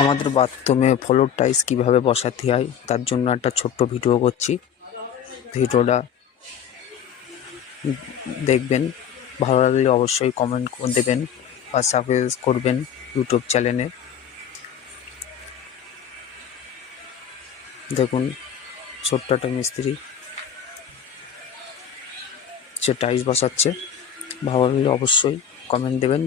আমাদের বাথরুমে floor tiles কীভাবে বসাতে হয় তার জন্য একটা ছোট্ট ভিডিও করছি। ভিডিওটা দেখবেন, ভালো লাগলে অবশ্যই কমেন্ট করে দেবেন বা সাবস্ক্রাইব করবেন ইউটিউব চ্যানেলে। দেখুন, ছোট্ট একটা মিস্ত্রি সে টাইলস বসাচ্ছে। ভালো লাগলে অবশ্যই কমেন্ট দেবেন।